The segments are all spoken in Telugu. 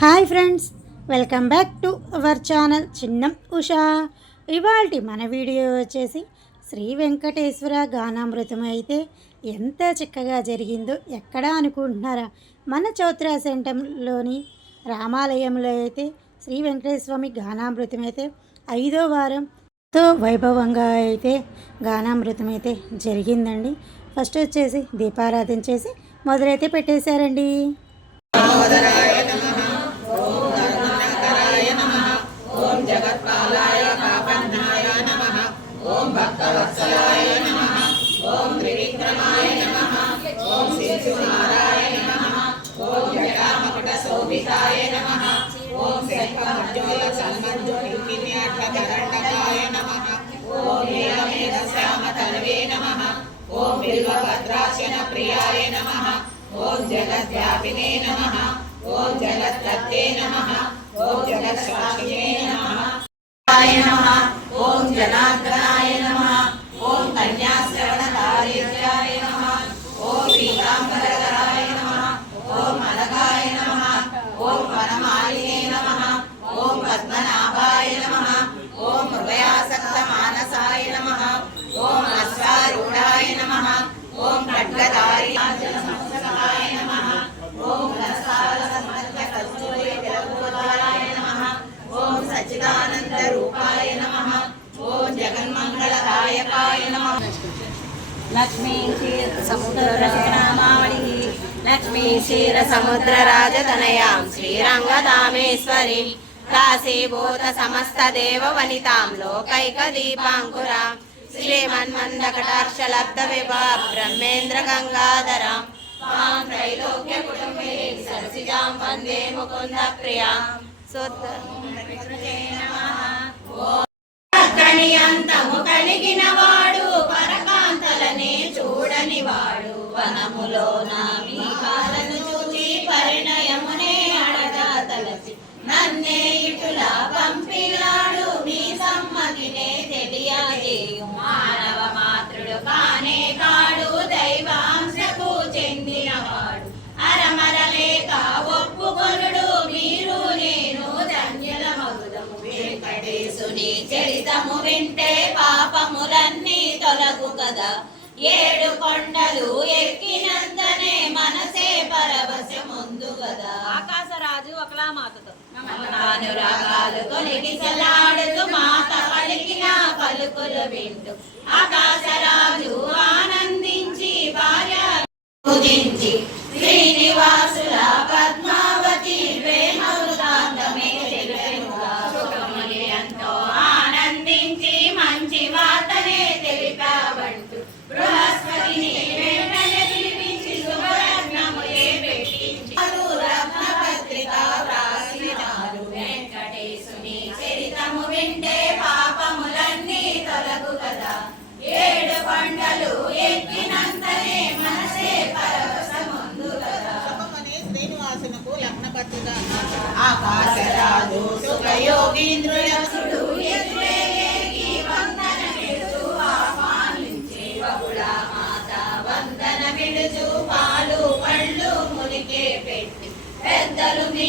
Hi friends welcome back to our channel Chinnam Usha. ఇవాళ మన వీడియో వచ్చేసి శ్రీ వెంకటేశ్వర గానామృతం అయితే ఎంత చక్కగా జరిగిందో ఎక్కడ అనుకుంటున్నారా? మన చౌత్రా సెంటర్లోని రామాలయంలో అయితే శ్రీ వెంకటేశ్వర స్వామి గానామృతం అయితే ఐదో వారం. తో వైభవంగా అయితే గానామృతం అయితే జరిగిందండి. ఫస్ట్ వచ్చేసి దీపారాధన చేసి మొదలైతే పెట్టేశారండి. లక్ష్మీ క్షీర నమ లక్ష్మీ క్షీర సముద్ర రాజతనయాం శ్రీరంగదామేశ్వరి కాశీభూత సమస్త దేవ వనితాం లోకైక దీపాంకురా శ్రీమన్మందకటాక్ష లబ్ధ విభా బ్రహ్మేంద్ర గంగాధర మాం త్రైలోక్య కుటుంబే సరసిజాం వందే ముకుంద ప్రియా సుత్త చరితము వింటే పాపములన్నీ తొలగు కదా. ఏడు కొండలు ఎక్కినంతనే మనసే పరవశముందు కదా. ఆకాశరాజు ఒకలా మాతతో. అనురాగాలు కొలిగిసలాడుతూ మాత పలికిన పలుకులు వింటూ. ఆకాశరాజు ఆనందించి భార్య ఆకాశరాజు సుఖయోగీంద్రుడు వందన విడుచు పాలు పళ్ళు మునికే పెట్టి పెద్దలు మీ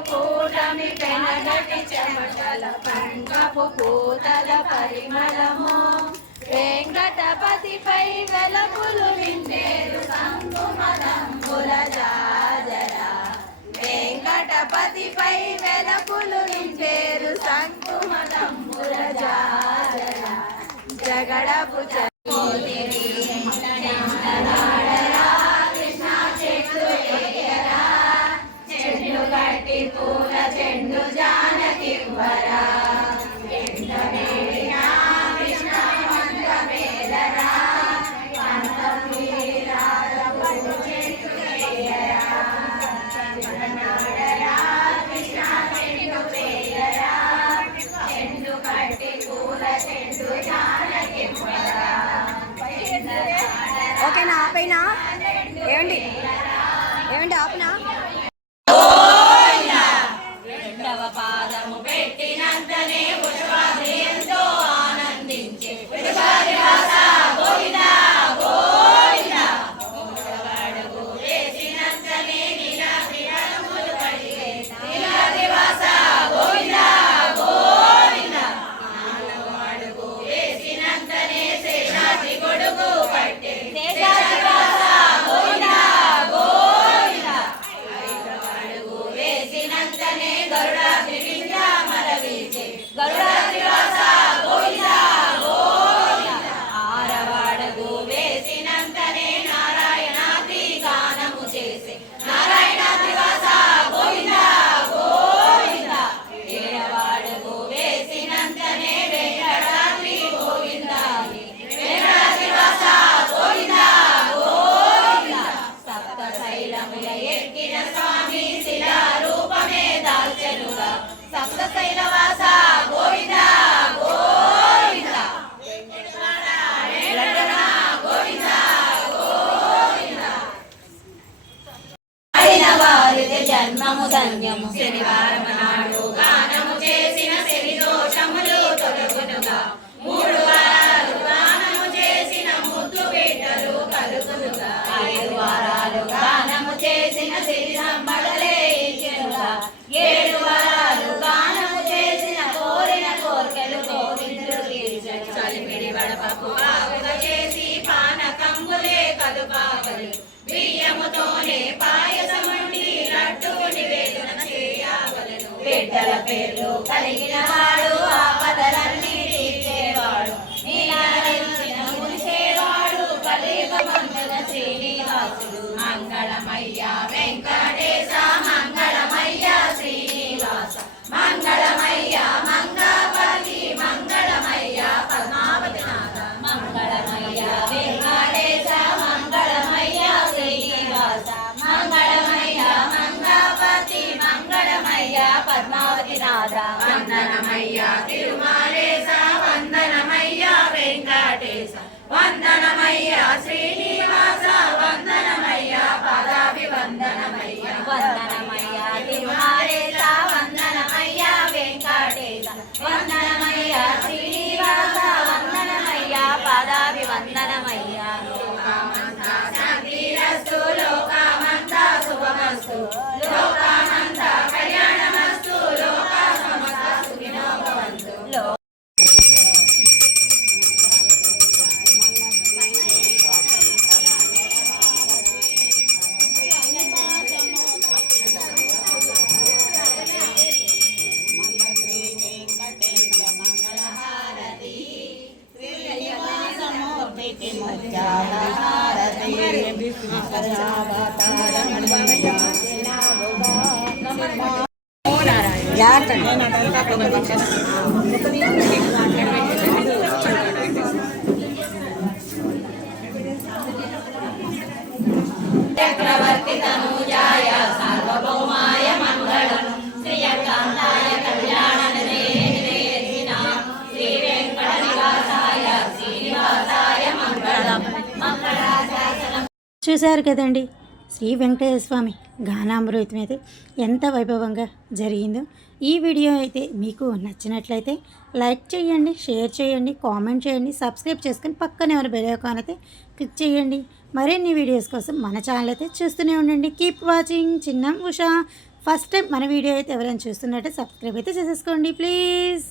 కూటమి పెనగటి చెమటల పంకపు కూతల పరిమళము. వెంకటపతిపై వెలపులు వింటేరు సంకుమలంబుల జాజర. వెంకటపతిపై వెలపులు వింటేరు సంకుమలంబుల జాజర. జగడపు జ జన్మము ధన్యము శనివారము చేసిన శని దోషములు తొలగునుగా మూడు వారాలు గానము చేసిన ముద్దు బిడ్డలు కలుగునుగా ఐదు వారాలు గానము చేసిన శని సంపదలే ఏడు వారాలు గానము చేసిన కోరిన కోరికలు గోవిందుడు చలిమిడి వడపప్పు బాగుగా చేసి పానకంబులే కలుపాకలు బియ్యముతోనే పా పెద్దల పేర్లు కలిగిన వాడు. వందనమయ్యా శ్రీని प्रवर्तितनुजा చూశారు కదండి. శ్రీ వెంకటేశ్వర స్వామి గానామృతం అయితే ఎంత వైభవంగా జరిగిందో. ఈ వీడియో అయితే మీకు నచ్చినట్లయితే లైక్ చేయండి షేర్ చేయండి కామెంట్ చేయండి సబ్స్క్రైబ్ చేసుకొని పక్కనే ఉన్న బెల్ ఐకాన్ అయితే క్లిక్ చేయండి. మరిన్ని వీడియోస్ కోసం మన ఛానల్ అయితే చూస్తూనే ఉండండి. Keep watching. Chinna Usha. First time మన వీడియో అయితే ఎవరైనా చూస్తున్నట్టే సబ్స్క్రైబ్ అయితే చేసేసుకోండి ప్లీజ్.